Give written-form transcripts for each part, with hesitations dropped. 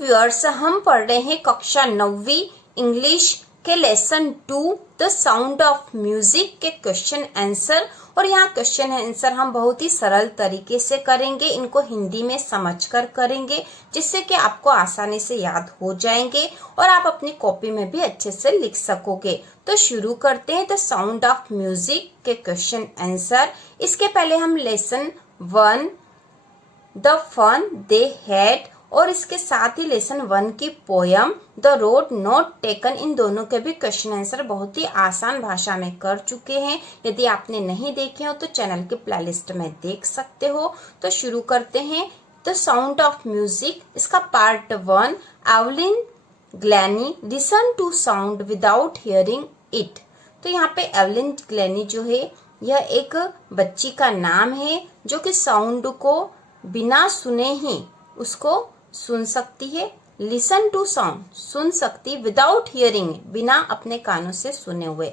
Viewers, हम पढ़ रहे हैं कक्षा 9वीं इंग्लिश के lesson 2 the sound of music के क्वेश्चन आंसर। और यहाँ क्वेश्चन आंसर हम बहुत ही सरल तरीके से करेंगे, इनको हिंदी में समझकर करेंगे जिससे कि आपको आसानी से याद हो जाएंगे और आप अपनी कॉपी में भी अच्छे से लिख सकोगे। तो शुरू करते हैं द साउंड ऑफ म्यूजिक के क्वेश्चन आंसर। इसके पहले हम lesson 1 the fun they had और इसके साथ ही लेसन 1 की poem the road not taken, इन दोनों के भी क्वेश्चन आंसर बहुत ही आसान भाषा में कर चुके हैं। यदि आपने नहीं देखे हो तो चैनल के प्लेलिस्ट में देख सकते हो। तो शुरू करते हैं द साउंड ऑफ म्यूजिक, इसका part 1। Evelyn Glennie listen to sound without hearing it. तो यहाँ पे एवलिन ग्लैनी जो है यह एक बच्ची का नाम है जो कि साउंड को बिना सुने ही उसको सुन सकती है। लिसन टू साउंड सुन सकती, विदाउट हियरिंग बिना अपने कानों से सुने हुए।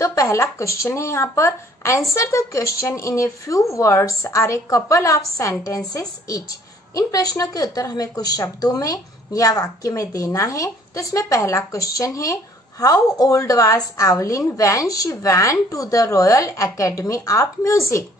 तो पहला क्वेश्चन है यहाँ पर, answer the question in a few words or a couple of sentences each. इन प्रश्नों के उत्तर हमें कुछ शब्दों में या वाक्य में देना है। तो इसमें पहला क्वेश्चन है, how old was Evelyn when she went to the Royal Academy of Music.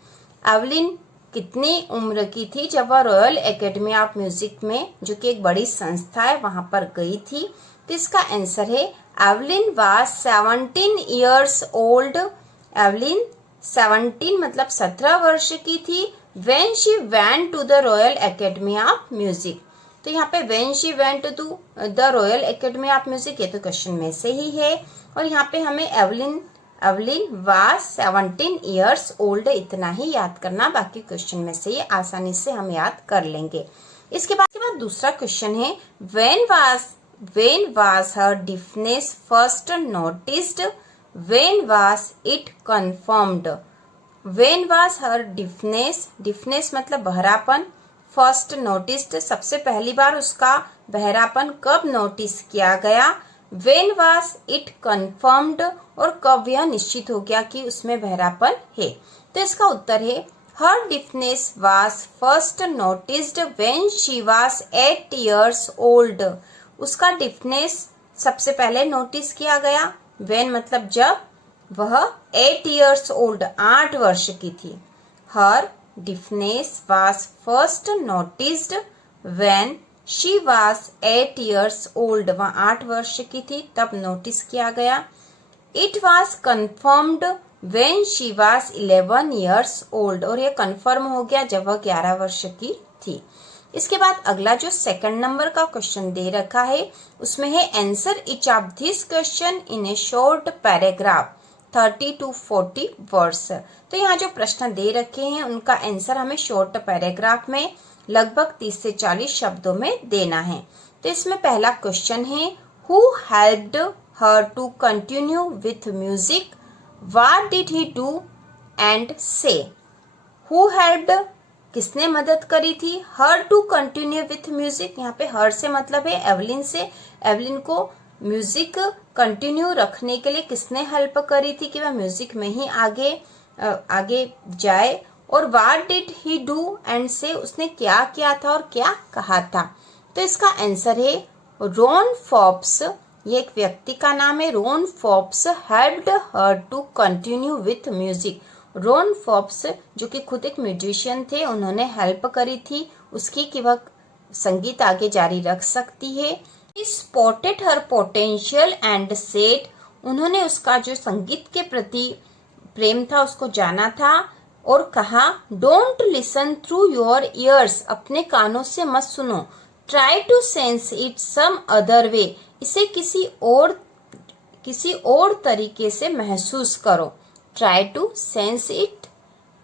Evelyn कितनी उम्र की थी जब वह रॉयल एकेडमी ऑफ म्यूजिक में, जो कि एक बड़ी संस्था है, वहां पर गई थी। तो इसका आंसर है Evelyn was 17 years old. Evelyn 17 मतलब 17 वर्ष की थी। When she went to the Royal Academy of Music. तो यहाँ पे when she went to the Royal Academy of Music, ये तो क्वेश्चन में से ही है। और यहाँ पे हमें एवलिन वाज 17 इयर्स ओल्ड इतना ही याद करना, बाकी क्वेश्चन में से ये आसानी से हम याद कर लेंगे। इसके बाद दूसरा क्वेश्चन है, when was her deafness first noticed, when was it confirmed। when was her deafness मतलब बहरापन, फर्स्ट नोटिस्ड सबसे पहली बार उसका बहरापन कब नोटिस किया गया। When was it confirmed और कब यह निश्चित हो गया कि उसमें बहरापन है। तो इसका उत्तर है her deafness was first noticed when she was 8 years old। उसका डिफनेस सबसे पहले नोटिस किया गया। when मतलब जब वह 8 years old 8 वर्ष की थी। her deafness was first noticed when She was 8 years old, वह 8 वर्ष की थी तब नोटिस किया गया। It was confirmed when she was 11 years old, और ये कंफर्म हो गया जब वह 11 वर्ष की थी। इसके बाद अगला जो सेकंड नंबर का क्वेश्चन दे रखा है उसमें है, answer each of this question in A short paragraph 30 to 40 words. तो यहाँ जो प्रश्न दे रखे हैं उनका आंसर हमें शॉर्ट पैराग्राफ में लगभग 30 से 40 शब्दों में देना है। तो इसमें पहला क्वेश्चन है, who helped her to continue with music, what did he do and say. Who helped किसने मदद करी थी, her to continue with music, यहाँ पे हर से मतलब है एवलिन से। एवलिन को म्यूजिक कंटिन्यू रखने के लिए किसने हेल्प करी थी कि वह म्यूजिक में ही आगे जाए। और what did he do and से, उसने क्या किया था और क्या कहा था। तो इसका आंसर है रॉन फॉब्स, ये एक व्यक्ति का नाम है। Ron Forbes helped her to continue with music. Ron Forbes जो कि खुद एक म्यूजिशियन थे, उन्होंने हेल्प करी थी उसकी कि वह संगीत आगे जारी रख सकती है। He spotted her potential and said, उन्होंने उसका जो संगीत के प्रति प्रेम था उसको जाना था और कहा, don't listen through your ears, अपने कानों से मत सुनो। Try to sense it some other way, इसे किसी और तरीके से महसूस करो। Try to sense it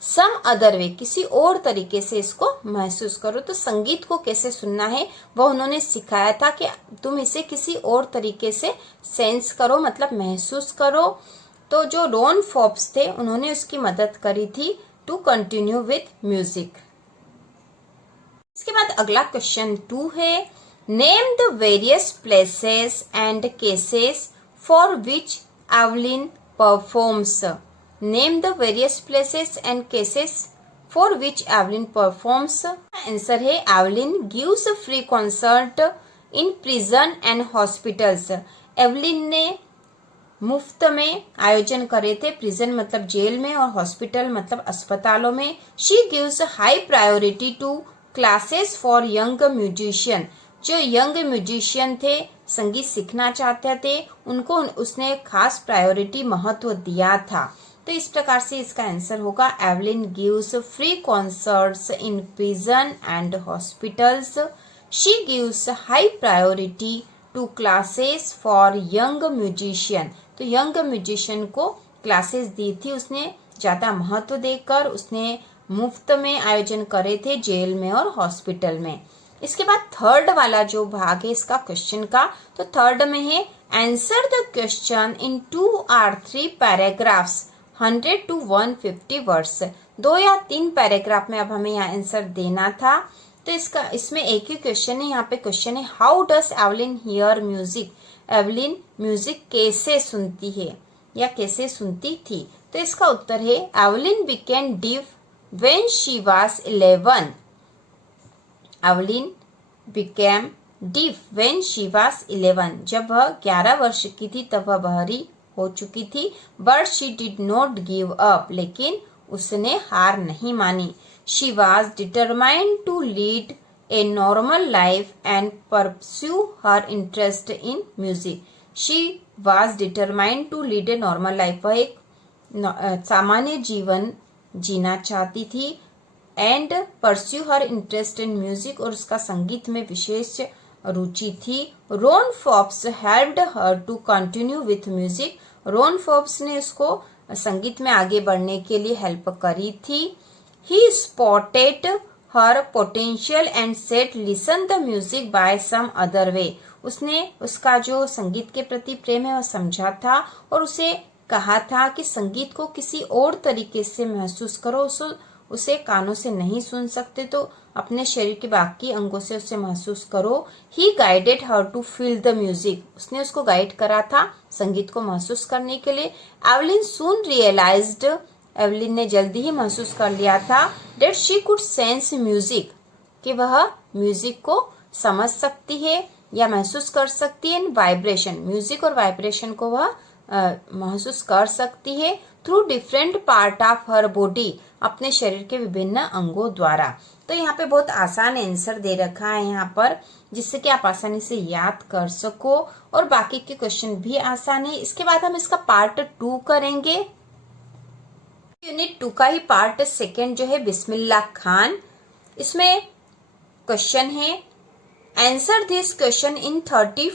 some other way, किसी और तरीके से इसको महसूस करो। तो संगीत को कैसे सुनना है वो उन्होंने सिखाया था कि तुम इसे किसी और तरीके से सेंस करो, मतलब महसूस करो। तो जो रॉन फॉब्स थे उन्होंने उसकी मदद करी थी टू कंटिन्यू विथ म्यूजिक। इसके बाद अगला क्वेश्चन 2 है, name the various places and cases for which Evelyn performs. Name the various places and cases for which Evelyn performs. Answer है Evelyn gives a free concert in prison and hospitals. Evelyn ने मुफ्त में आयोजन करे थे, prison मतलब jail में और हॉस्पिटल मतलब अस्पतालों में। She gives high priority to classes for young musician. जो यंग म्यूजिशियन थे, संगीत सीखना चाहते थे, उनको उसने खास प्रायोरिटी महत्व दिया था। तो इस प्रकार से इसका आंसर होगा Evelyn gives free concerts in prison and hospitals. She gives high priority to classes for young musician. तो यंग म्यूजिशियन को क्लासेस दी थी उसने, ज्यादा महत्व देकर उसने मुफ्त में आयोजन करे थे जेल में और हॉस्पिटल में। इसके बाद थर्ड वाला जो भाग है इसका क्वेश्चन का, तो थर्ड में है answer the question in 2 or 3 paragraphs 100 to 150 words. 2 या 3 पैराग्राफ में अब हमें यहाँ आंसर देना था। तो इसमें एक ही क्वेश्चन है। यहाँ पे क्वेश्चन है how does Evelyn here music. Evelyn music कैसे सुनती है या कैसे सुनती थी। तो इसका उत्तर है Evelyn became deaf when she was 11। Evelyn became deaf when she was 11। जब वह 11 वर्ष की थी तब वह बहरी हो चुकी थी। But she did not give up, लेकिन उसने हार नहीं मानी। She was determined to lead a normal life and pursue her interest in music. She was determined to lead a normal life. वह एक सामान्य जीवन जीना चाहती थी and pursue her interest in music, और उसका संगीत में विशेष रुचि थी। Ron Forbes helped her to continue with music. Ron Forbes ने उसको संगीत में आगे बढ़ने के लिए हेल्प करी थी। He spotted her potential and said listen the music by some other way. उसने उसका जो संगीत के प्रति प्रेम है वह समझा था और उसे कहा था कि संगीत को किसी और तरीके से महसूस करो। उसे कानों से नहीं सुन सकते तो अपने शरीर के बाकी अंगों से उसे महसूस करो। He guided her to feel the music. उसने उसको गाइड करा था संगीत को महसूस करने के लिए। एवलिन सून रियलाइज्ड। एवलिन ने जल्दी ही महसूस कर लिया था that she could sense music, कि वह म्यूजिक को समझ सकती है या महसूस कर सकती है। वाइब्रेशन, म्यूजिक और वाइब्रेशन को वह महसूस कर सकती है through different part of her body, अपने शरीर के विभिन्न अंगों द्वारा। तो यहाँ पे बहुत आसान आंसर दे रखा है यहाँ पर, जिससे कि आप आसानी से याद कर सको, और बाकी के क्वेश्चन भी आसान है। इसके बाद हम इसका पार्ट 2 करेंगे। यूनिट 2 का ही पार्ट सेकेंड जो है बिस्मिल्लाह खान। इसमें क्वेश्चन है answer this question in 30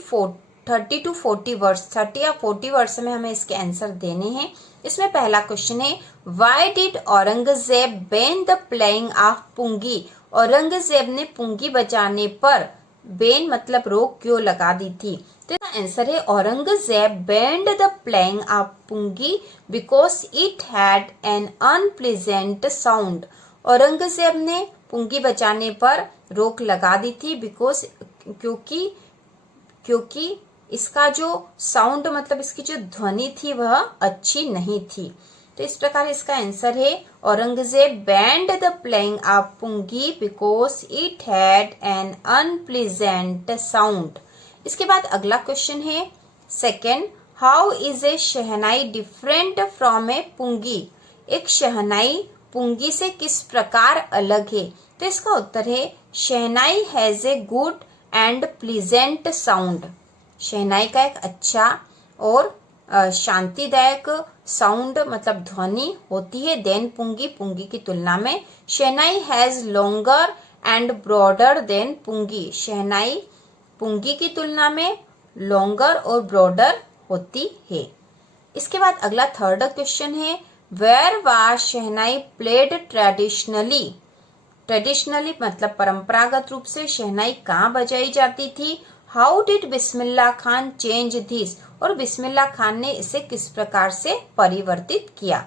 to 40 words. 30 या 40 वर्ड्स में हमें इसके आंसर देने हैं। इसमें पहला क्वेश्चन है why did Aurangzeb ban the playing of pungi. Aurangzeb ने पुंगी बजाने पर बैन मतलब रोक क्यों लगा दी थी। तो इसका आंसर है Aurangzeb banned the playing of pungi because it had an unpleasant sound. Aurangzeb ने पुंगी बजाने पर रोक लगा दी थी बिकॉज क्योंकि इसका जो साउंड मतलब इसकी जो ध्वनि थी वह अच्छी नहीं थी। तो इस प्रकार इसका आंसर है Aurangzeb banned the playing of pungi because it had an unpleasant sound. इसके बाद अगला क्वेश्चन है second, how is a shehnai different from a pungi. एक शहनाई पुंगी से किस प्रकार अलग है। तो इसका उत्तर है shehnai has a good and pleasant sound. Shehnai का एक अच्छा और शांतिदायक साउंड मतलब ध्वनि होती है देन पुंगी। पुंगी की तुलना में shehnai has longer and broader than pungi. Shehnai pungi की तुलना में लॉन्गर और ब्रॉडर होती है। इसके बाद अगला थर्ड क्वेश्चन है where was shehnai played traditionally. Traditionally मतलब परंपरागत रूप से शहनाई कहाँ बजाई जाती थी। How did Bismillah Khan change this. और बिस्मिल्लाह खान ने इसे किस प्रकार से परिवर्तित किया।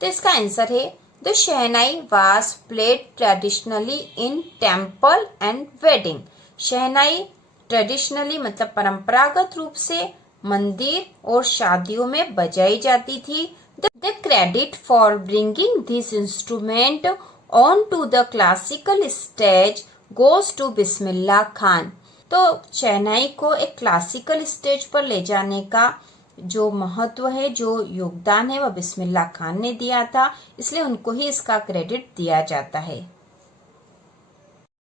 तो इसका आंसर है the shehnai was played traditionally in temple and wedding. Shehnai traditionally मतलब परंपरागत रूप से मंदिर और शादियों में बजाई जाती थी। The credit for bringing this instrument on to the classical stage goes to Bismillah Khan. तो तो शहनाई को एक क्लासिकल स्टेज पर ले जाने का जो महत्व है, जो योगदान है, वह बिस्मिल्लाह खान ने दिया था, इसलिए उनको ही इसका क्रेडिट दिया जाता है।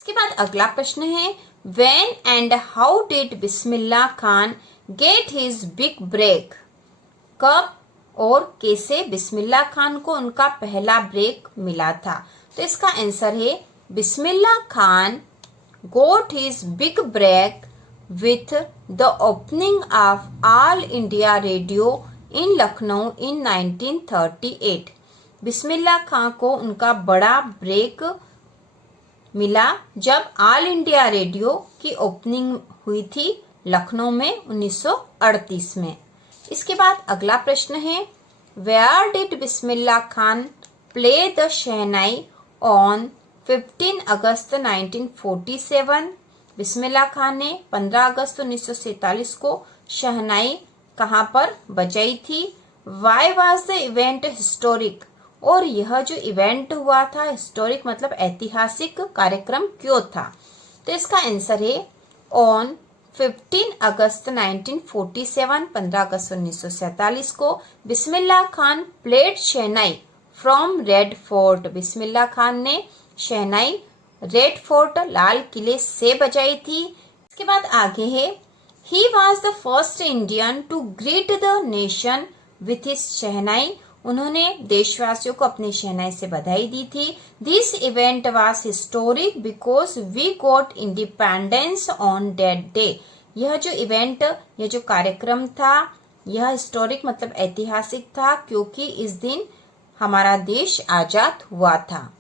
इसके बाद अगला प्रश्न है, when and how did Bismillah Khan get his big break? कब और कैसे बिस्मिल्लाह खान को उनका पहला ब्रेक मिला था? तो इसका आंसर है, Bismillah Khan got his big break with the opening of All India Radio in Lucknow in 1938। Bismillah Khan को उनका बड़ा ब्रेक मिला जब ऑल इंडिया रेडियो की ओपनिंग हुई थी लखनऊ में 1938 में। इसके बाद अगला प्रश्न है, where did Bismillah Khan play the shehnai on 15 अगस्त 1947? बिस्मिल्लाह खान ने 15 अगस्त 1947 को शहनाई कहां पर बजाई थी? Why was the event historic? और यह जो इवेंट हुआ था हिस्टोरिक मतलब ऐतिहासिक कार्यक्रम क्यों था? तो इसका आंसर है, ऑन 15 अगस्त 1947 15 अगस्त 1947 को Bismillah Khan played shehnai from Red Fort. Bismillah Khan ने शहनाई रेड फोर्ट लाल किले से बजाई थी। इसके बाद आगे है, he was the first Indian to greet the nation with his shehnai. उन्होंने देशवासियों को अपने शहनाई से बधाई दी थी। This event was historic because we got independence on that day. यह जो इवेंट, यह जो कार्यक्रम था, यह हिस्टोरिक मतलब ऐतिहासिक था क्योंकि इस दिन हमारा देश आजाद हुआ था।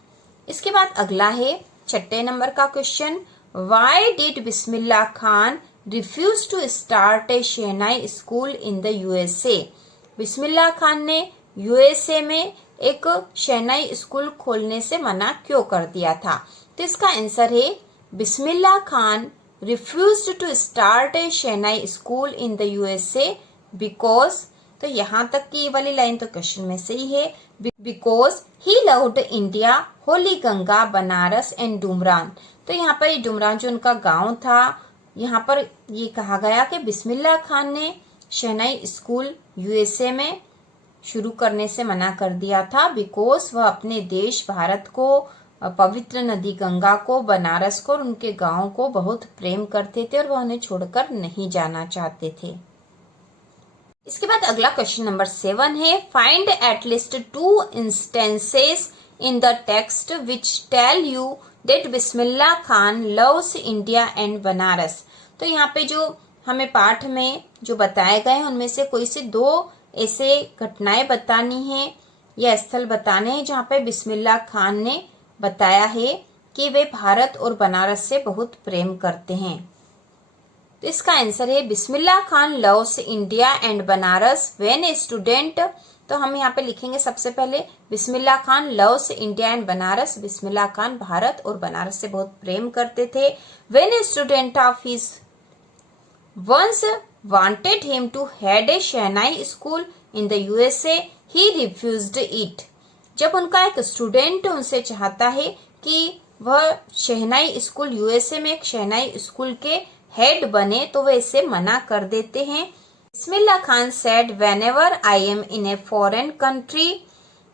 इसके बाद अगला है 6 नंबर का question, why did Bismillah Khan refuse to start a shehnai school in the USA? Bismillah Khan ने यूएसए में एक शहनाई स्कूल खोलने से मना क्यों कर दिया था? तो इसका आंसर है, Bismillah Khan refused to start a shehnai school in the USA because, तो यहाँ तक की वाली लाइन तो क्वेश्चन में से ही है, because he loved India, holy Ganga, Banaras and Dumraon. तो यहाँ पर डुमरान जो उनका गांव था, यहाँ पर ये कहा गया कि बिस्मिल्लाह खान ने शहनाई स्कूल यूएसए में शुरू करने से मना कर दिया था बिकॉज वह अपने देश भारत को, पवित्र नदी गंगा को, बनारस को और उनके गांव को बहुत प्रेम करते थे और वह उन्हें छोड़कर नहीं जाना चाहते थे। इसके बाद अगला क्वेश्चन नंबर 7 है, find at least 2 instances in the text which tell you that Bismillah Khan loves India and Banaras. तो यहाँ पे जो हमें पाठ में जो बताए गए हैं उनमें से कोई से 2 ऐसे घटनाएं बतानी है या स्थल बताने हैं जहाँ पे बिस्मिल्लाह खान ने बताया है कि वे भारत और बनारस से बहुत प्रेम करते हैं। तो इसका आंसर है, Bismillah Khan loves India and Banaras when a student. तो हम यहाँ पे लिखेंगे सबसे पहले, Bismillah Khan loves India and Banaras. Bismillah Khan Bharat और बनारस से बहुत प्रेम करते थे। When a student of his once wanted him to head a shehnai school in the USA, he refused it। जब उनका एक स्टूडेंट उनसे चाहता है कि वह शहनाई स्कूल यूएसए में एक शहनाई स्कूल के हेड बने तो वह इसे मना कर देते हैं। Bismillah Khan said whenever I am in a foreign country,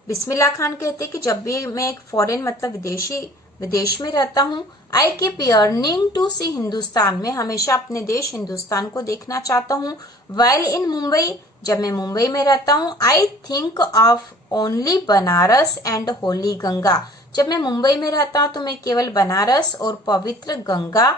Bismillah Khan कहते कि जब भी मैं एक फॉरेन मतलब विदेश में रहता हूँ, आई कीप यर्निंग टू सी हिंदुस्तान, में हमेशा अपने देश हिंदुस्तान को देखना चाहता हूँ। वाइल इन मुंबई, जब मैं मुंबई में रहता हूँ, I think of only Banaras and Holi Ganga, जब मैं मुंबई में रहता हूँ तो मैं केवल बनारस और पवित्र गंगा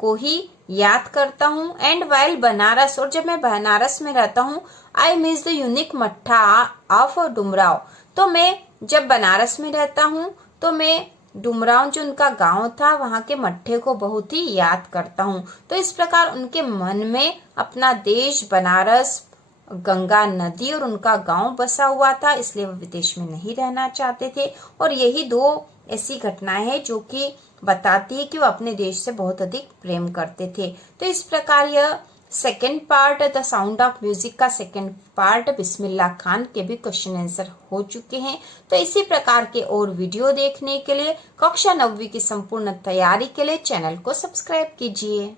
को ही याद करता हूँ। एंड वाइल बनारस, और जब मैं बनारस में रहता हूँ, आई मिस द यूनिक मट्ठा ऑफ डुमराव, तो मैं जब बनारस में रहता हूँ तो मैं डुमराव जो उनका गांव था वहां के मट्ठे को बहुत ही याद करता हूँ। तो इस प्रकार उनके मन में अपना देश, बनारस, गंगा नदी और उनका गांव बसा हुआ था, इसलिए वो विदेश में नहीं रहना चाहते थे। और यही 2 ऐसी घटनाएं हैं जो कि बताती है कि वो अपने देश से बहुत अधिक प्रेम करते थे। तो इस प्रकार यह second part, the sound of music का सेकेंड पार्ट बिस्मिल्लाह खान के भी क्वेश्चन आंसर हो चुके हैं। तो इसी प्रकार के और वीडियो देखने के लिए, कक्षा 9वीं की संपूर्ण तैयारी के लिए चैनल को सब्सक्राइब कीजिए।